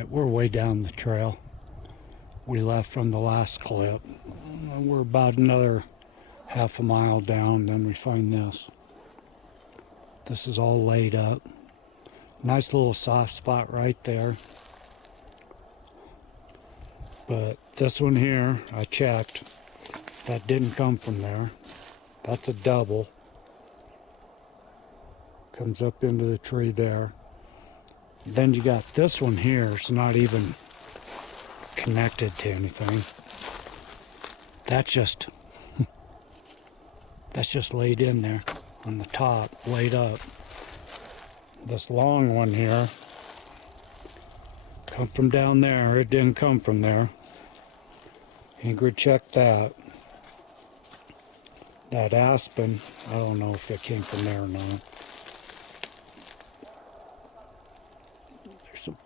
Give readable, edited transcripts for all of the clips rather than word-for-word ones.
Alright, we're way down the trail. We left from the last clip. We're about another half a mile down, then we find this. This is all laid up. Nice little soft spot right there. But this one here, I checked. That didn't come from there. That's a double. Comes up into the tree there. Then you got this one here. It's not even connected to anything. That's just laid in there on the top, laid up. This long one here come from down there. It didn't come from there. Ingrid checked that. That aspen, I don't know if it came from there or not. There's some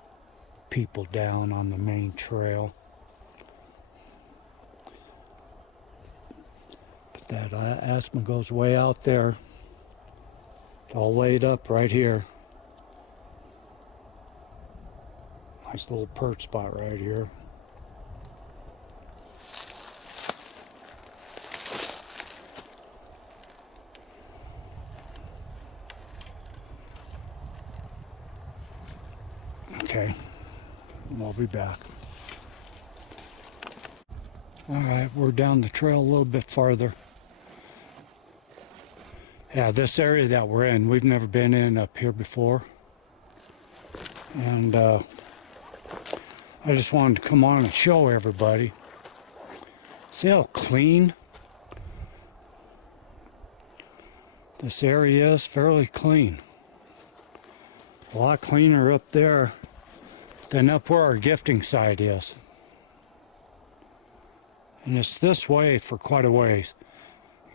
people down on the main trail. But that aspen goes way out there. It's all laid up right here. Nice little perch spot right here. Okay, we'll be back. Alright, we're down the trail a little bit farther. Yeah, this area that we're in, we've never been in up here before. And I just wanted to come on and show everybody. See how clean this area is? Fairly clean. A lot cleaner up there than up where our gifting site is. And it's this way for quite a ways.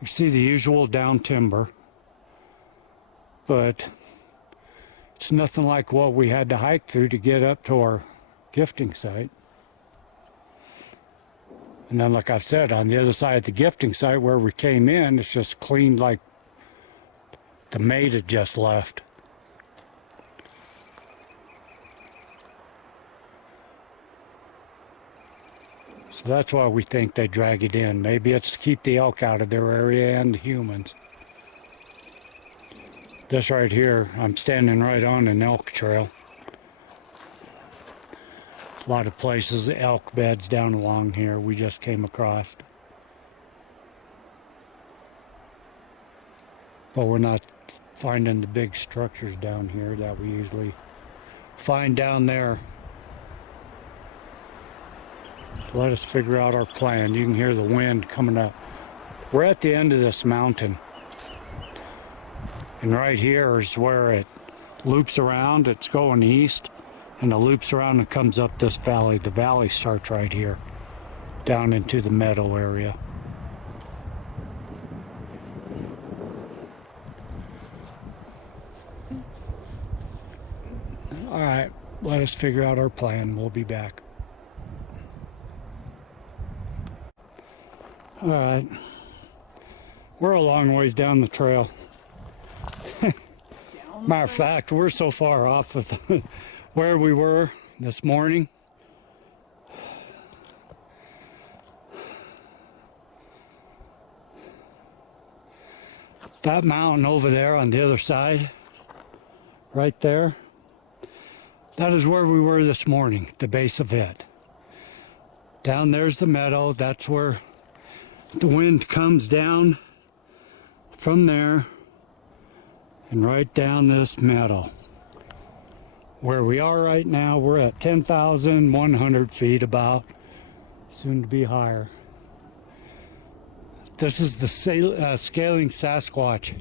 You see the usual down timber, but it's nothing like what we had to hike through to get up to our gifting site. And then, like I've said, on the other side of the gifting site where we came in, it's just cleaned like the maid had just left. So that's why we think they drag it in. Maybe it's to keep the elk out of their area and the humans. This right here, I'm standing right on an elk trail. A lot of places, elk beds down along here we just came across. But we're not finding the big structures down here that we usually find down there. So let us figure out our plan. You can hear the wind coming up. We're at the end of this mountain. And right here is where it loops around. It's going east. And it loops around and comes up this valley. The valley starts right here, down into the meadow area. All right, let us figure out our plan. We'll be back. All right, we're a long ways down the trail. Matter of fact, we're so far off of where we were this morning. That mountain over there on the other side, right there, that is where we were this morning, the base of it. Down there's the meadow. That's where the wind comes down from there and right down this meadow. Where we are right now, we're at 10,100 feet about, soon to be higher. This is the Scaling Sasquatch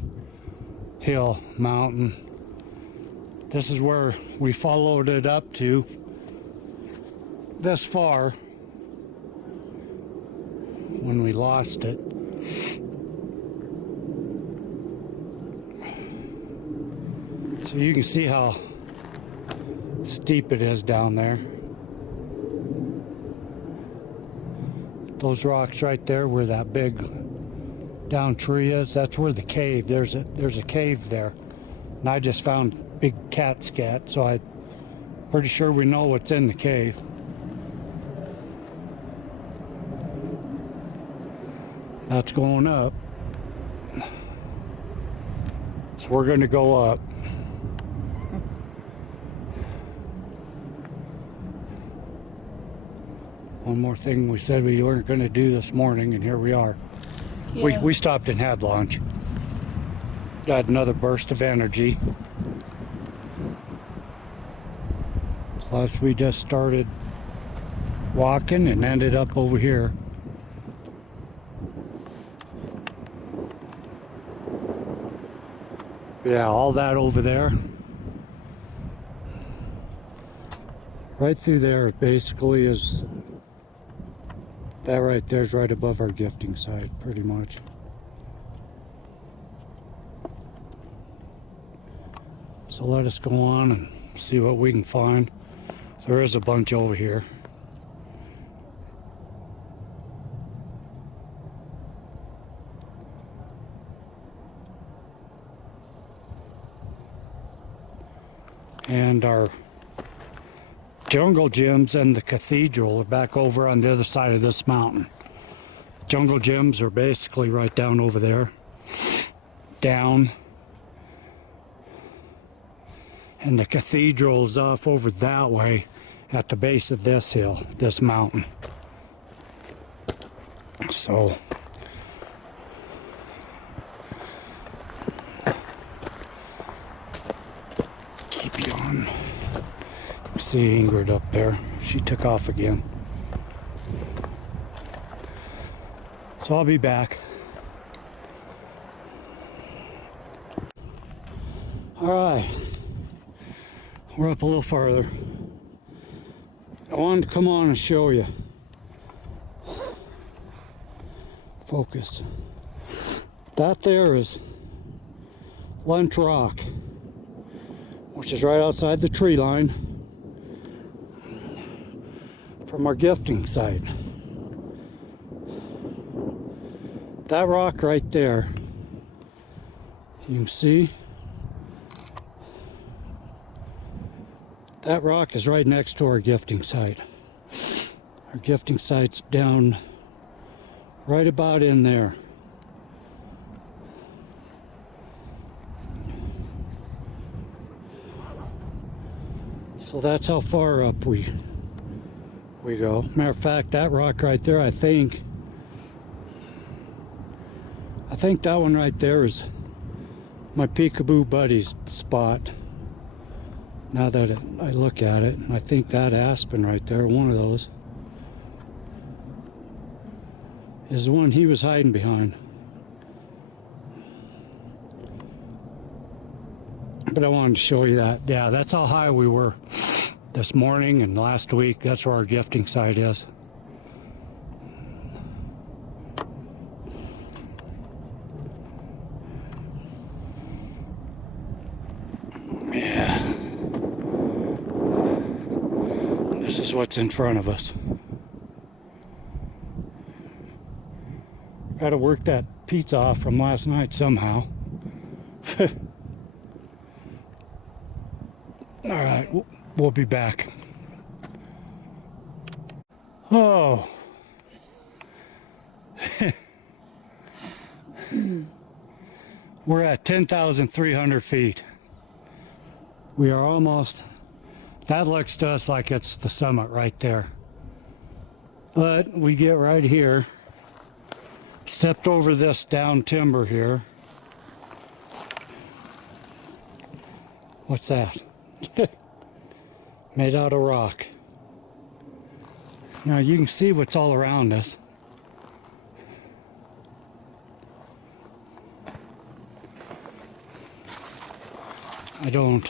Hill Mountain. This is where we followed it up to this far when we lost it. So you can see how steep it is down there. Those rocks right there where that big down tree is, that's where the cave, there's a cave there. And I just found big cat scat, so I Pretty sure we know what's in the cave. That's going up. So we're going to go up. One more thing we said we weren't going to do this morning, and here we are. Yeah. We stopped and had lunch. Got another burst of energy. Plus we just started walking and ended up over here. Yeah, all that over there. Right through there basically is, that right there's right above our gifting site, pretty much. So let us go on and see what we can find. There is a bunch over here. And our jungle gyms and the cathedral are back over on the other side of this mountain. Jungle gyms are basically right down over there. Down. And the cathedral is off over that way at the base of this hill, this mountain. So keep you on. See Ingrid up there. She took off again. So I'll be back. All right. We're up a little farther. I wanted to come on and show you. Focus. That there is Lunch Rock, which is right outside the tree line from our gifting site. That rock right there, you can see, that rock is right next to our gifting site. Our gifting site's down right about in there. So that's how far up we go. Matter of fact, that rock right there, I think that one right there is my peekaboo buddy's spot. Now that I look at it, I think that aspen right there, one of those, is the one he was hiding behind. But I wanted to show you that. Yeah, that's how high we were this morning and last week. That's where our gifting site is. Yeah. This is what's in front of us. Got to work that pizza off from last night somehow. All right, we'll be back. Oh. We're at 10,300 feet. We are almost, that looks to us like it's the summit right there. But we get right here, stepped over this down timber here. What's that? Made out of rock. Now you can see what's all around us. I don't.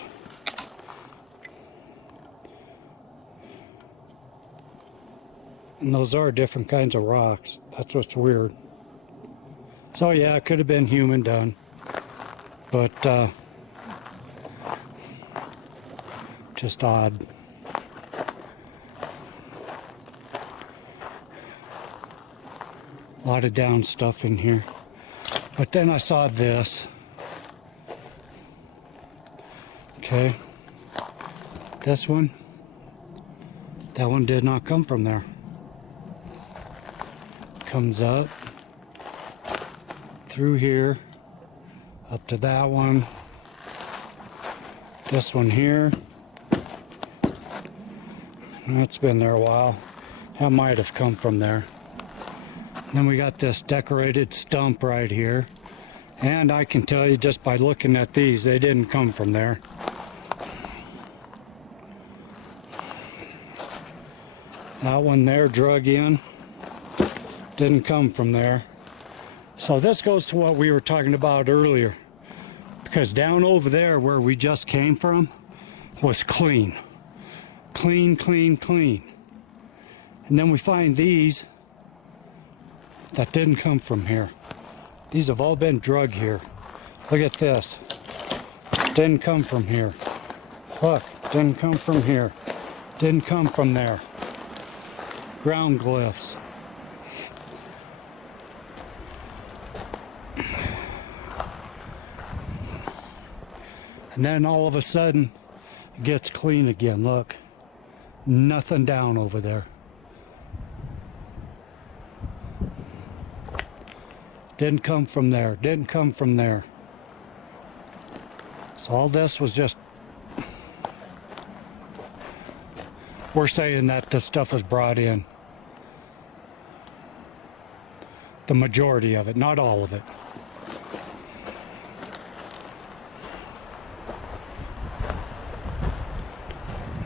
And those are different kinds of rocks. That's what's weird. So yeah, it could have been human done. But just odd. A lot of down stuff in here. But then I saw this. Okay. This one. That one did not come from there. Comes up through here, up to that one. This one here. It's been there a while. That might have come from there. Then we got this decorated stump right here. And I can tell you just by looking at these, they didn't come from there. That one there drug in. Didn't come from there. So this goes to what we were talking about earlier. Because down over there where we just came from was clean. Clean, clean, clean. And then we find these that didn't come from here. These have all been drug here. Look at this. Didn't come from here. Look, didn't come from here. Didn't come from there. Ground glyphs. And then all of a sudden, it gets clean again. Look, nothing down over there. Didn't come from there. Didn't come from there. So all this was just, we're saying that this stuff was brought in. The majority of it, not all of it.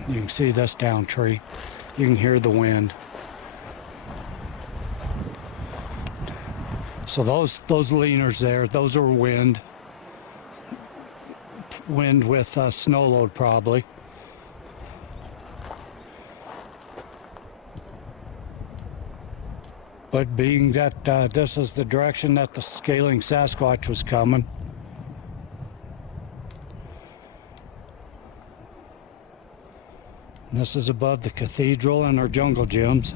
You can see this down tree. You can hear the wind. So those leaners there, those are wind. Wind with snow load probably. But being that this is the direction that the scaling Sasquatch was coming, and this is above the cathedral and our jungle gyms.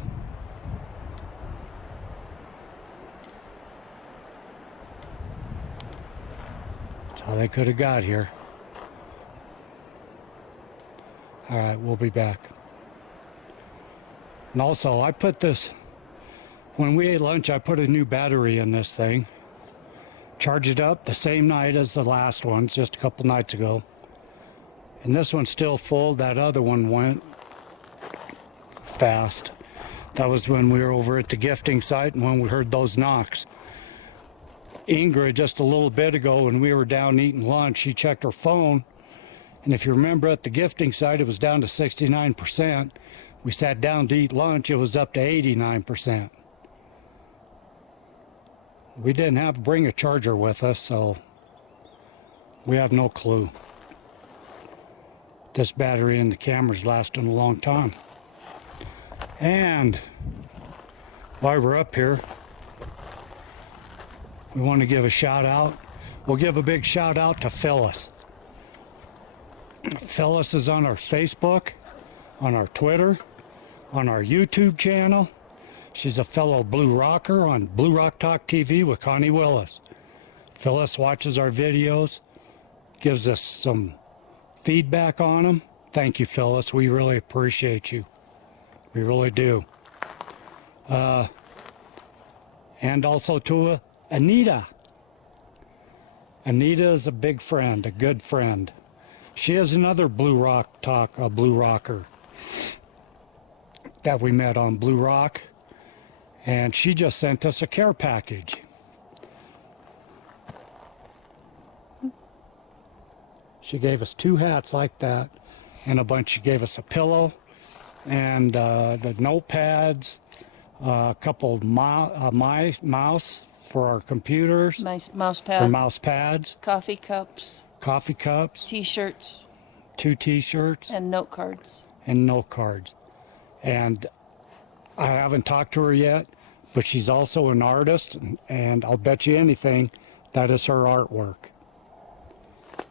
That's how they could have got here. All right, we'll be back. And also, I put this, when we ate lunch, I put a new battery in this thing. Charged it up the same night as the last ones, just a couple nights ago. And this one's still full. That other one went fast. That was when we were over at the gifting site and when we heard those knocks. Ingrid, just a little bit ago when we were down eating lunch, she checked her phone. And if you remember at the gifting site, it was down to 69%. We sat down to eat lunch, it was up to 89%. We didn't have to bring a charger with us, so we have no clue. This battery in the camera's lasting a long time. And while we're up here, we want to give a shout out. We'll give a big shout out to Phyllis. Phyllis is on our Facebook, on our Twitter, on our YouTube channel. She's a fellow Blue Rocker on Blue Rock Talk TV with Connie Willis. Phyllis watches our videos, gives us some feedback on them. Thank you, Phyllis. We really appreciate you. We really do. And also to Anita. Anita is a big friend, a good friend. She is another Blue Rock Talk, a Blue Rocker that we met on Blue Rock. And she just sent us a care package. She gave us 2 hats like that and a bunch. She gave us a pillow and the notepads, a couple of mouse for our computers. Mouse pads. Or mouse pads. Coffee cups. Coffee cups. T-shirts. 2 T-shirts. And note cards. And note cards. And I haven't talked to her yet, but she's also an artist, and I'll bet you anything that is her artwork.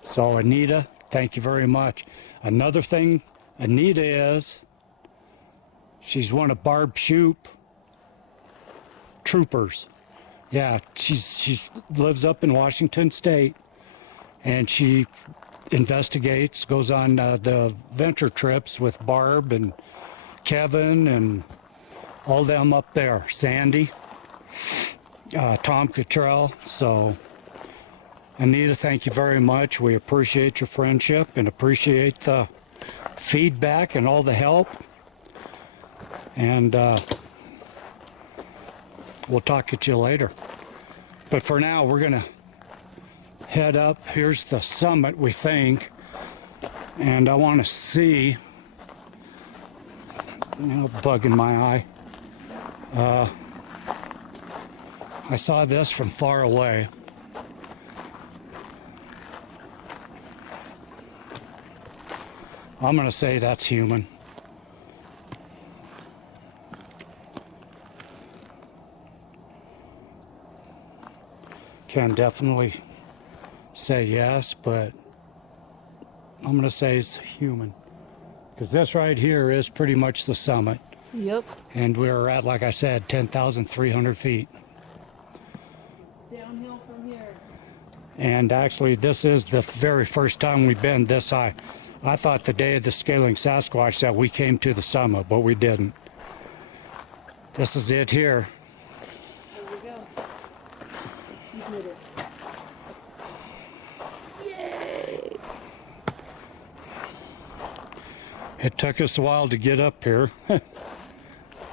So Anita, thank you very much. Another thing Anita is, she's one of Barb Shoop troopers. Yeah, she lives up in Washington State, and she investigates, goes on the venture trips with Barb and Kevin and all them up there, Sandy, Tom Cottrell. So, Anita, thank you very much. We appreciate your friendship and appreciate the feedback and all the help. And we'll talk at you later. But for now, we're going to head up. Here's the summit, we think. And I want to see, bug in my eye. I saw this from far away. I'm going to say that's human. Can definitely say yes, but I'm going to say it's human. Because this right here is pretty much the summit. Yep. And we're at, like I said, 10,300 feet. Downhill from here. And actually, this is the very first time we've been this high. I thought the day of the scaling Sasquatch that we came to the summit, but we didn't. This is it here. There we go. You did it. Yay! It took us a while to get up here.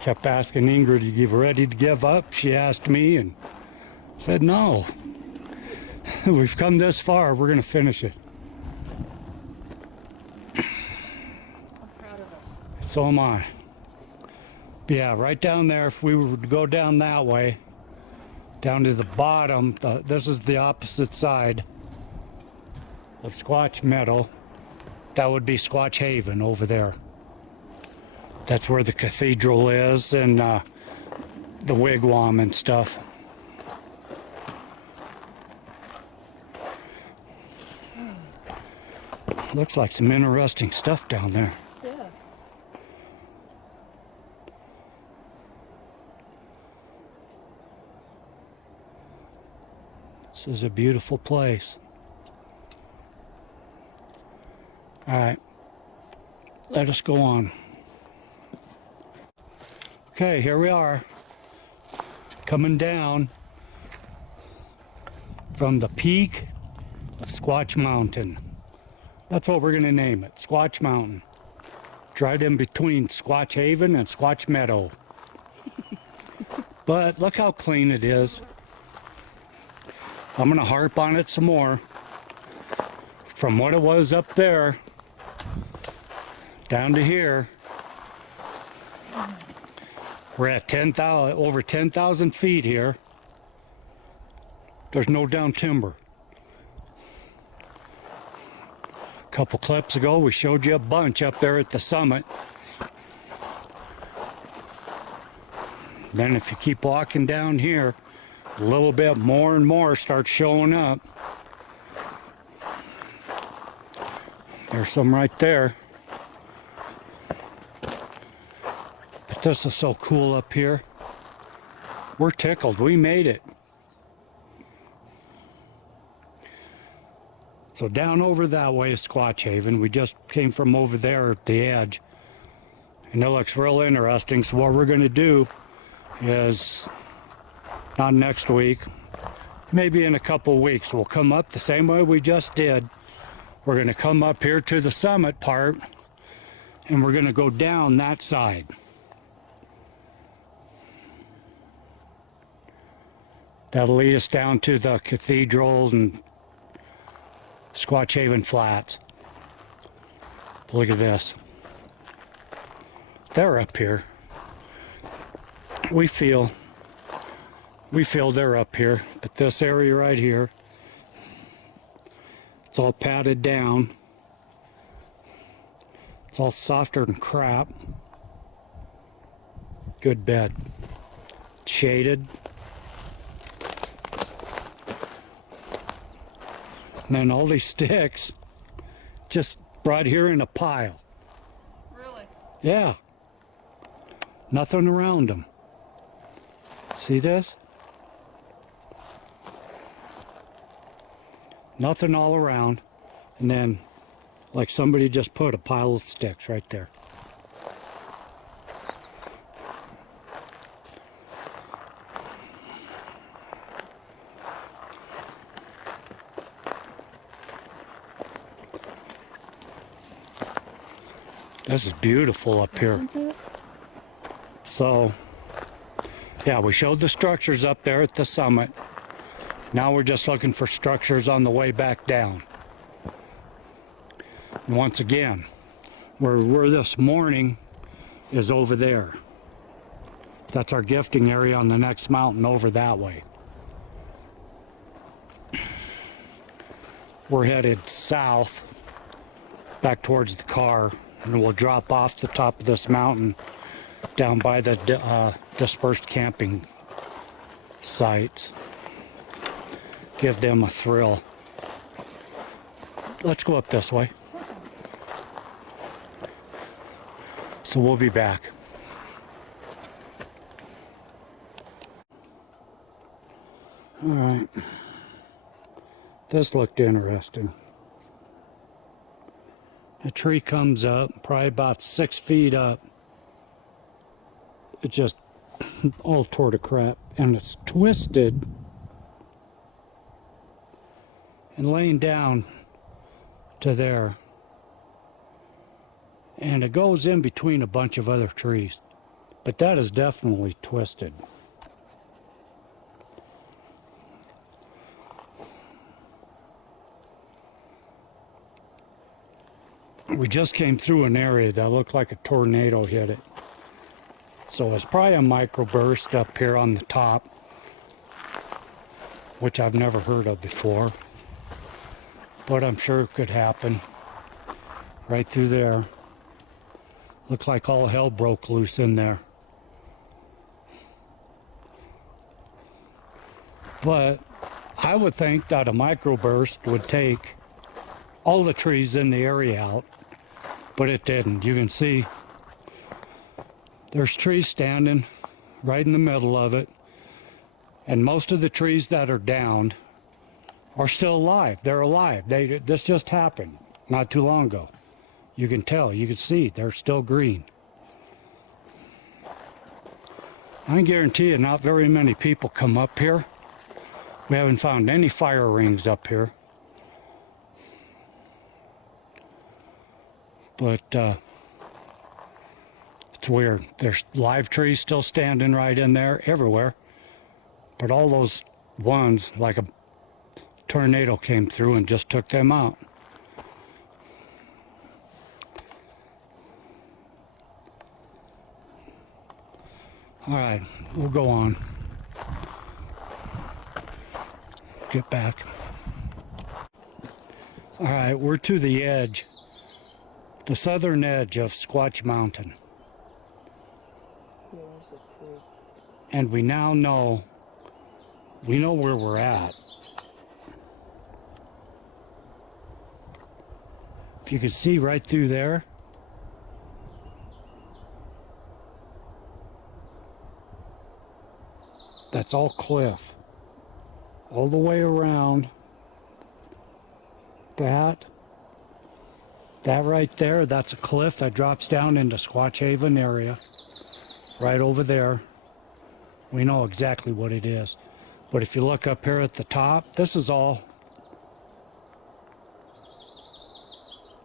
Kept asking Ingrid, "Are you ready to give up?" She asked me and said, "No. We've come this far. We're going to finish it." I'm proud of us. So am I. But yeah, right down there, if we were to go down that way, down to the bottom, this is the opposite side of Squatch Meadow. That would be Squatch Haven over there. That's where the cathedral is and the wigwam and stuff. Looks like some interesting stuff down there. Yeah. This is a beautiful place. All right, let us go on. Okay, here we are, coming down from the peak of Sasquatch Mountain. That's what we're going to name it, Sasquatch Mountain. It's right in between Squatch Haven and Squatch Meadow. But look how clean it is. I'm going to harp on it some more. From what it was up there down to here, we're at 10,000, over 10,000 feet here. There's no down timber. A couple clips ago, we showed you a bunch up there at the summit. Then if you keep walking down here, a little bit more and more starts showing up. There's some right there. But this is so cool up here. We're tickled. We made it. So down over that way is Squatch Haven. We just came from over there at the edge. And it looks real interesting. So what we're going to do is, not next week, maybe in a couple weeks, we'll come up the same way we just did. We're going to come up here to the summit part, and we're going to go down that side. That'll lead us down to the cathedral and Squatch Haven Flats. Look at this. They're up here. We feel they're up here, but this area right here, it's all padded down. It's all softer than crap. Good bed. Shaded. And then all these sticks just right here in a pile. Really? Yeah. Nothing around them. See this? Nothing all around. And then, like somebody just put a pile of sticks right there. This is beautiful up here. Isn't this? So, yeah, we showed the structures up there at the summit. Now we're just looking for structures on the way back down. And once again, where we're this morning is over there. That's our gifting area on the next mountain over that way. We're headed south back towards the car, and we'll drop off the top of this mountain down by the dispersed camping sites. Give them a thrill. Let's go up this way. So we'll be back. All right. This looked interesting. A tree comes up, probably about 6 feet up. It's just all tore to crap, and it's twisted and laying down to there. And it goes in between a bunch of other trees. But that is definitely twisted. We just came through an area that looked like a tornado hit it. So it's probably a microburst up here on the top, which I've never heard of before. But I'm sure it could happen. Right through there. Looks like all hell broke loose in there. But I would think that a microburst would take all the trees in the area out, but it didn't. You can see there's trees standing right in the middle of it, and most of the trees that are downed are still alive. They're alive. This just happened not too long ago. You can tell, you can see they're still green. I guarantee you not very many people come up here. We haven't found any fire rings up here. But it's weird. There's live trees still standing right in there everywhere. But all those ones, like a tornado came through and just took them out. All right, we'll go on. Get back. All right, we're to the edge, the southern edge of Sasquatch Mountain. Here's the creek. And we now know, where we're at. If you can see right through there, that's all cliff. All the way around that right there, that's a cliff that drops down into Squatch Haven area. Right over there. We know exactly what it is. But if you look up here at the top, this is all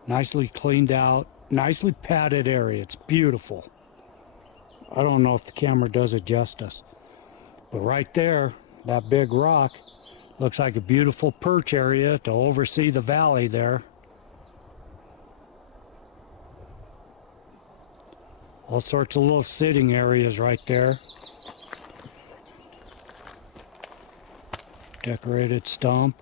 nicely cleaned out, nicely padded area. It's beautiful. I don't know if the camera does it justice. But right there, that big rock, looks like a beautiful perch area to oversee the valley there. All sorts of little sitting areas right there. Decorated stump.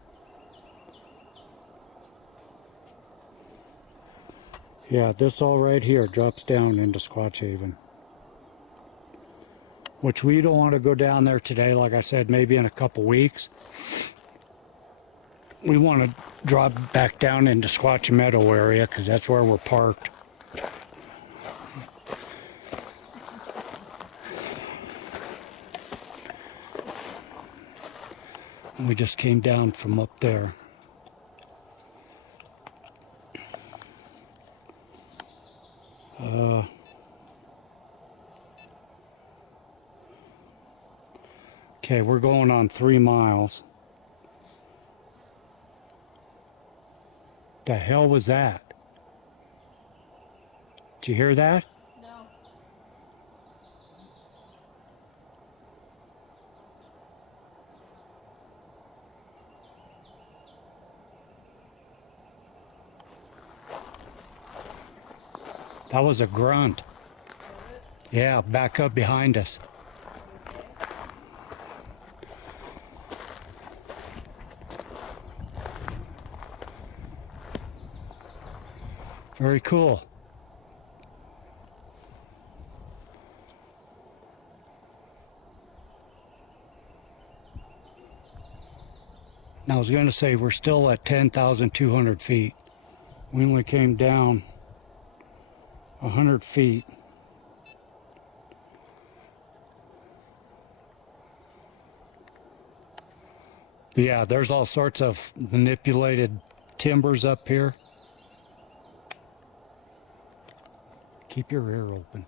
Yeah, this all right here drops down into Squatch Haven. Which we don't want to go down there today, like I said, maybe in a couple weeks. We want to drop back down into Squatch Meadow area because that's where we're parked. And we just came down from up there. Okay, we're going on 3 miles. The hell was that? Did you hear that? No. That was a grunt. Yeah, back up behind us. Very cool. Now I was going to say we're still at 10,200 feet. We only came down 100 feet. But yeah, there's all sorts of manipulated timbers up here. Keep your ear open.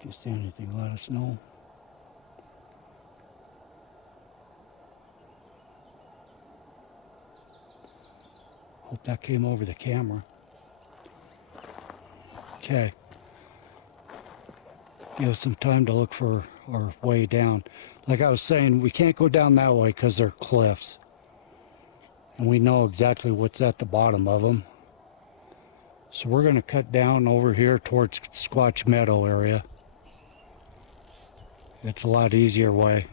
If you see anything, let us know. Hope that came over the camera. Okay. Give us some time to look for our way down. Like I was saying, we can't go down that way because they're cliffs. And we know exactly what's at the bottom of them. So we're going to cut down over here towards Sasquatch Meadow area. It's a lot easier way.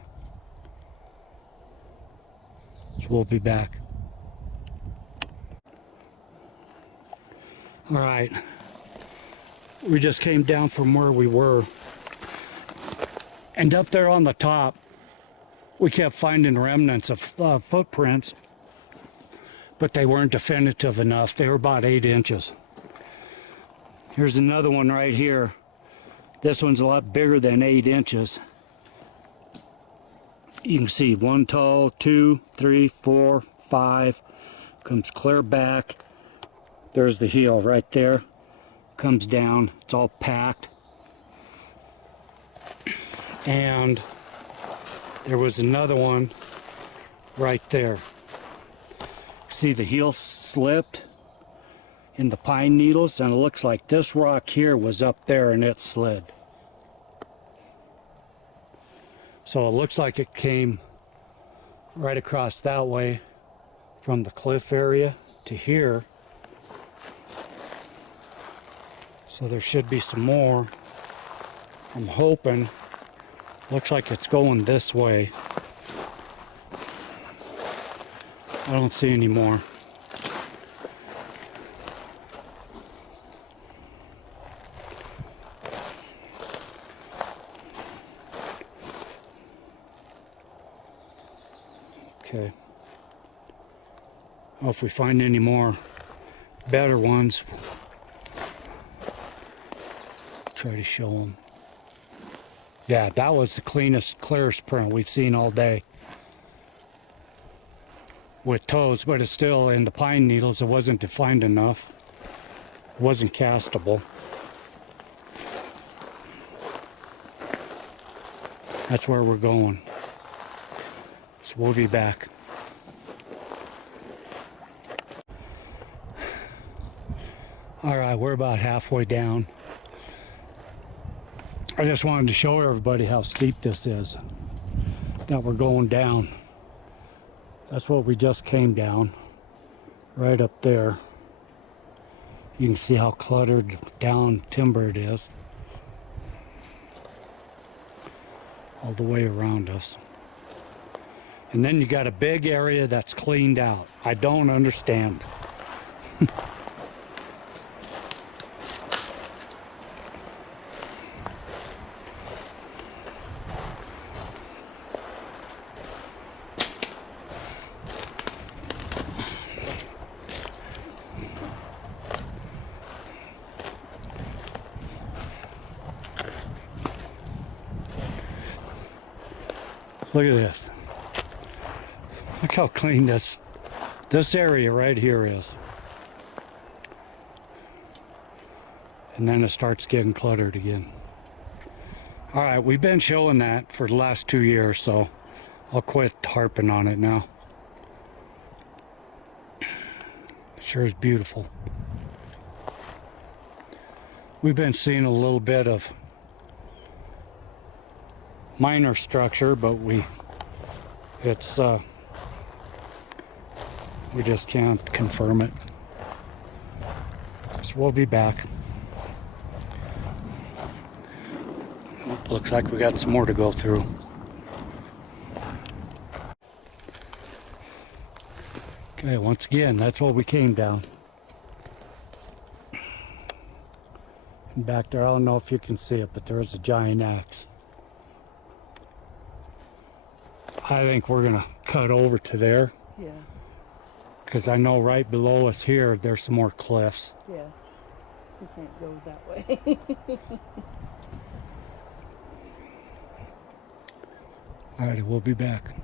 So we'll be back. All right. We just came down from where we were. And up there on the top, we kept finding remnants of footprints, but they weren't definitive enough. They were about 8 inches. Here's another one right here. This one's a lot bigger than 8 inches. You can see 1 toe, 2, 3, 4, 5. Comes clear back. There's the heel right there. Comes down. It's all packed. And there was another one right there. See, the heel slipped in the pine needles, and it looks like this rock here was up there and it slid. So it looks like it came right across that way from the cliff area to here. So there should be some more. I'm hoping. Looks like it's going this way. I don't see any more. Okay. Well, if we find any more better ones, try to show them. Yeah, that was the cleanest, clearest print we've seen all day. With toes, but it's still in the pine needles. It wasn't defined enough. It wasn't castable. That's where we're going. So we'll be back. All right, we're about halfway down. I just wanted to show everybody how steep this is, that we're going down. That's what we just came down, right up there. You can see how cluttered down timber it is. All the way around us. And then you got a big area that's cleaned out. I don't understand. Look at this. Look how clean this area right here is. And then it starts getting cluttered again. All right, we've been showing that for the last 2 years, so I'll quit harping on it now. Sure is beautiful. We've been seeing a little bit of minor structure, but we just can't confirm it. So we'll be back. Looks like we got some more to go through. Okay, once again, that's what we came down. And back there, I don't know if you can see it, but there is a giant axe. I think we're gonna cut over to there, Yeah, because I know right below us here, there's some more cliffs. yeah. We can't go that way. Alrighty, we'll be back.